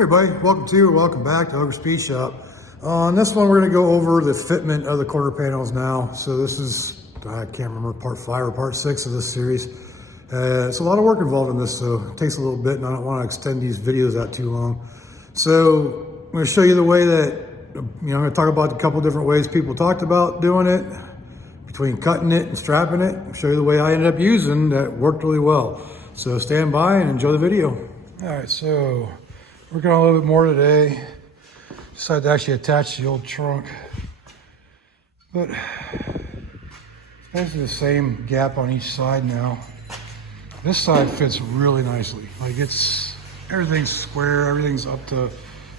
Hey everybody, welcome back to Ogre Speed Shop. On this one, we're going to go over the fitment of the quarter panels now. So this is, I can't remember, part 5 or part 6 of this series. It's a lot of work involved in this, so it takes a little bit, and I don't want to extend these videos out too long. So I'm going to show you the way that, I'm going to talk about a couple different ways people talked about doing it, between cutting it and strapping it. I'll show you the way I ended up using that worked really well. So stand by and enjoy the video. All right, so working on a little bit more today. Decided to actually attach the old trunk, but it's basically the same gap on each side now. This side fits really nicely. Like everything's square, everything's up to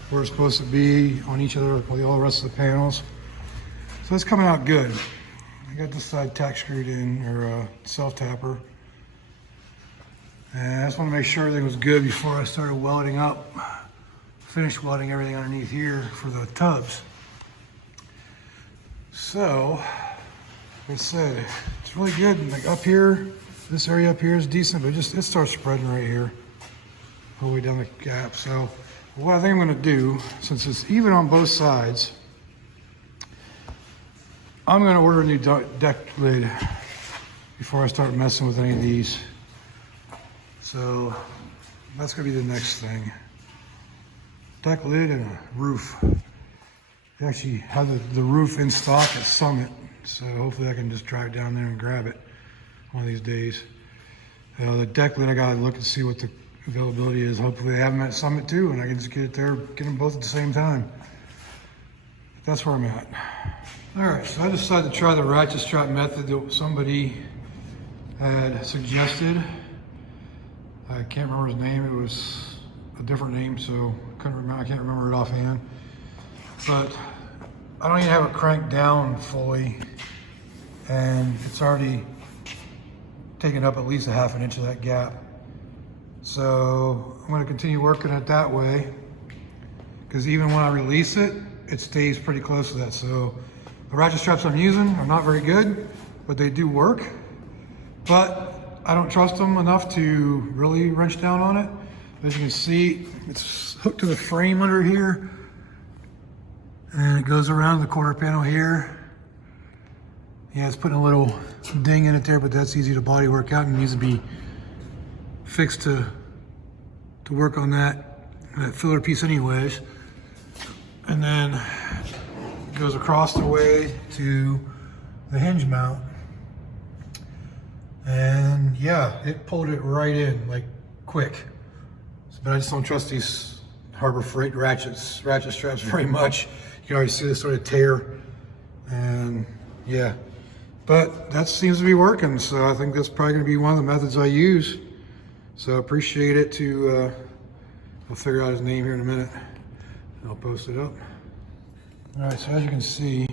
where it's supposed to be on each other, all the rest of the panels. So it's coming out good. I got this side tack screwed in, or self-tapper. And I just want to make sure everything was good before I started welding up. Finish welding everything underneath here for the tubs. So, like I said, it's really good. Like up here, this area up here is decent, but it starts spreading right here, all the way down the gap. So, what I think I'm going to do, since it's even on both sides, I'm going to order a new deck lid before I start messing with any of these. So that's going to be the next thing. Deck lid and a roof. They actually have the roof in stock at Summit, so hopefully I can just drive down there and grab it one of these days. The deck lid, I got to look and see what the availability is. Hopefully they have them at Summit too, and I can just get it there, get them both at the same time. But that's where I'm at. All right, so I decided to try the ratchet strap method that somebody had suggested. I can't remember his name. It was a different name, so I can't remember it offhand. But I don't even have it cranked down fully, and it's already taken up at least a ½ inch of that gap. So I'm going to continue working it that way, because even when I release it, it stays pretty close to that. So the ratchet straps I'm using are not very good, but they do work. But I don't trust them enough to really wrench down on it. As you can see, it's hooked to the frame under here, and it goes around the quarter panel here. Yeah, it's putting a little ding in it there, but that's easy to body work out and needs to be fixed to work on that filler piece anyways. And then it goes across the way to the hinge mount. And yeah, it pulled it right in, like quick. But I just don't trust these Harbor Freight ratchet straps very much. You can already see this sort of tear, and yeah. But that seems to be working, so I think that's probably gonna be one of the methods I use. So I appreciate it I'll figure out his name here in a minute, and I'll post it up. All right, so as you can see,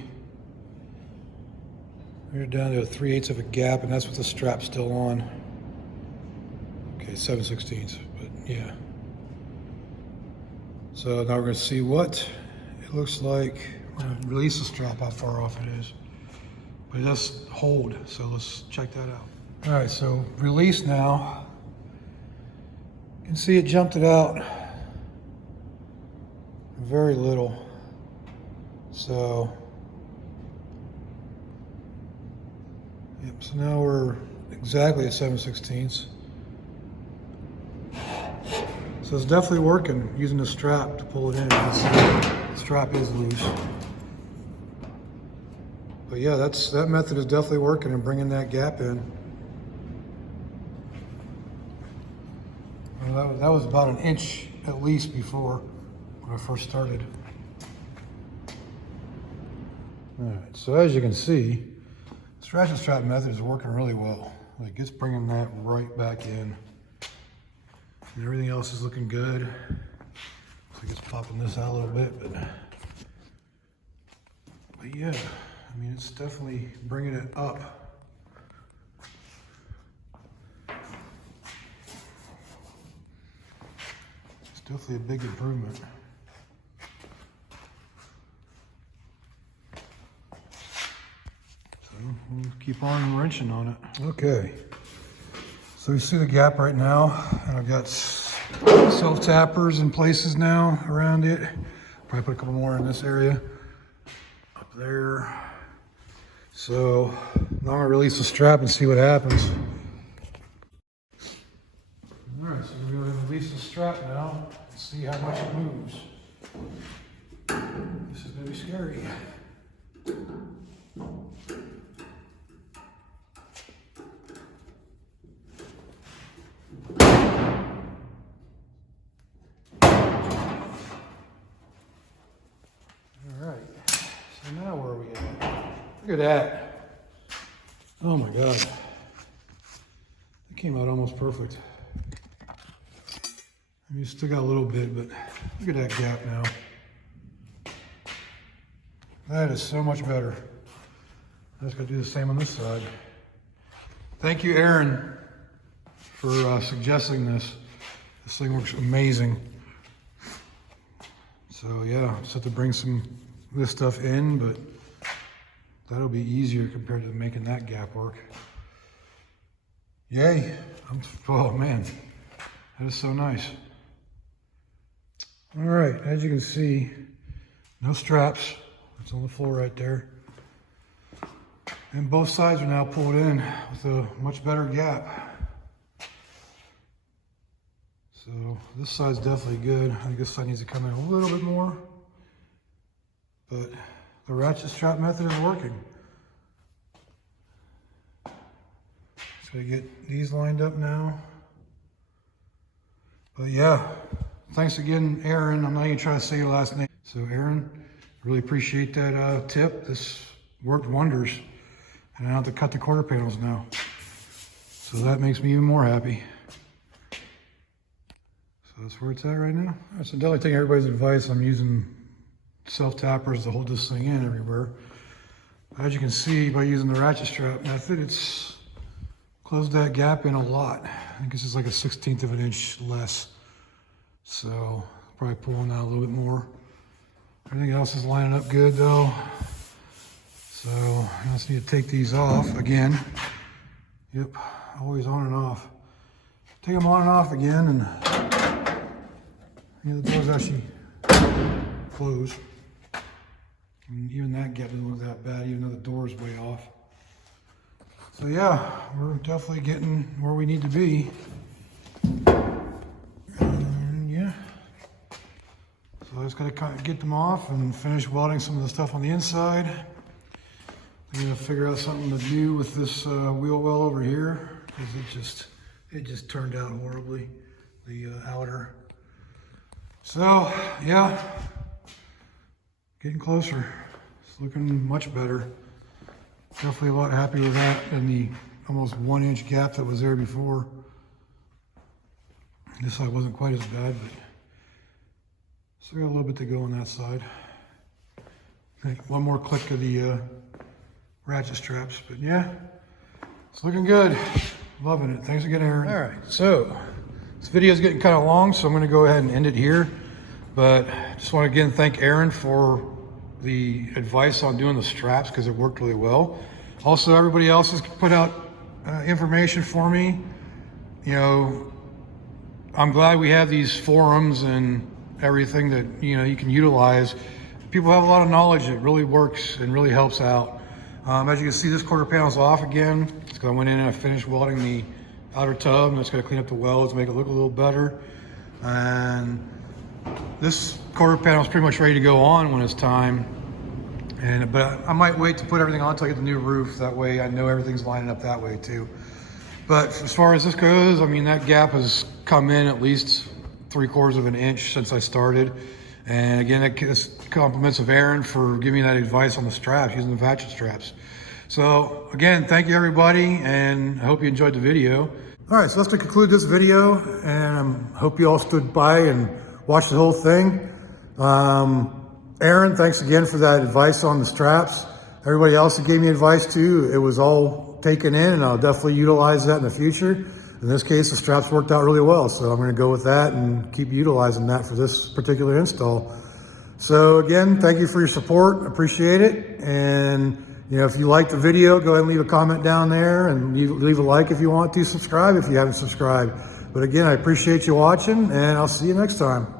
we're down to 3/8 of a gap, and that's with the strap still on. Okay, 7/16, but yeah. So now we're going to see what it looks like when I release the strap, how far off it is. But it does hold, so let's check that out. All right, so release now. You can see it jumped it out very little. So, yep, so now we're exactly at 7/16. So it's definitely working using the strap to pull it in. The strap is loose. But yeah, that method is definitely working and bringing that gap in. Well, that was about 1 inch at least before when I first started. All right, so as you can see, this ratchet strap method is working really well. Like it's bringing that right back in. And everything else is looking good. Looks like it's popping this out a little bit, but yeah, I mean, it's definitely bringing it up. It's definitely a big improvement. So we'll keep on wrenching on it. Okay. So you see the gap right now, and I've got self-tappers in places now around it. Probably put a couple more in this area, up there. So now I'm gonna release the strap and see what happens. All right, so we're gonna release the strap now and see how much it moves. This is gonna be scary. So now where are we at? Look at that. Oh my God. It came out almost perfect. I mean, still got a little bit, but look at that gap now. That is so much better. I'm just gonna do the same on this side. Thank you, Aaron, for suggesting this. This thing works amazing. So yeah, just have to bring some of this stuff in, but that'll be easier compared to making that gap work. Yay. Oh man, that is so nice. All right, as you can see, no straps. It's on the floor right there. And both sides are now pulled in with a much better gap. So this side's definitely good. I think this side needs to come in a little bit more, but the ratchet strap method is working. Just gotta get these lined up now. But yeah, thanks again, Aaron. I'm not even trying to say your last name. So Aaron, really appreciate that tip. This worked wonders. And I don't have to cut the quarter panels now. So that makes me even more happy. So that's where it's at right now. All right, so definitely taking everybody's advice. I'm using self-tappers to hold this thing in everywhere. As you can see, by using the ratchet strap method, it's closed that gap in a lot. I think this is like a 1/16 of an inch less. So probably pulling out a little bit more. Everything else is lining up good though. So I just need to take these off again. Yep, always on and off. Take them on and off again, and the doors actually close. And even that gap doesn't look that bad, even though the door's way off. So yeah, we're definitely getting where we need to be. And yeah. So I just gotta kind of get them off and finish welding some of the stuff on the inside. I'm gonna figure out something to do with this wheel well over here, because it just turned out horribly, the outer. So yeah, getting closer. It's looking much better. Definitely a lot happier with that than the almost 1 inch gap that was there before. This side wasn't quite as bad, but still got a little bit to go on that side. One more click of the ratchet straps, but yeah, it's looking good. Loving it. Thanks again, Aaron. All right, so this video is getting kind of long, so I'm going to go ahead and end it here. But just want to again thank Aaron for the advice on doing the straps, because it worked really well. Also, everybody else has put out information for me. You know, I'm glad we have these forums and everything that you can utilize. People have a lot of knowledge that really works and really helps out. As you can see, this quarter panel's off again. It's because I went in and I finished welding the outer tub, and it's going to clean up the welds, make it look a little better. And this quarter panel is pretty much ready to go on when it's time. But I might wait to put everything on until I get the new roof. That way I know everything's lining up that way too. But as far as this goes, I mean, that gap has come in at least 3/4 of an inch since I started. And again, that's compliments of Aaron for giving me that advice on the straps, using the ratchet straps. So again, thank you everybody, and I hope you enjoyed the video. All right, so let's conclude this video, and I hope you all stood by and watched the whole thing. Aaron, thanks again for that advice on the straps. Everybody else that gave me advice too, it was all taken in, and I'll definitely utilize that in the future. In this case, the straps worked out really well, so I'm going to go with that and keep utilizing that for this particular install. So again, thank you for your support. Appreciate it. And if you liked the video, go ahead and leave a comment down there, and leave a like if you want to. Subscribe if you haven't subscribed. But again, I appreciate you watching, and I'll see you next time.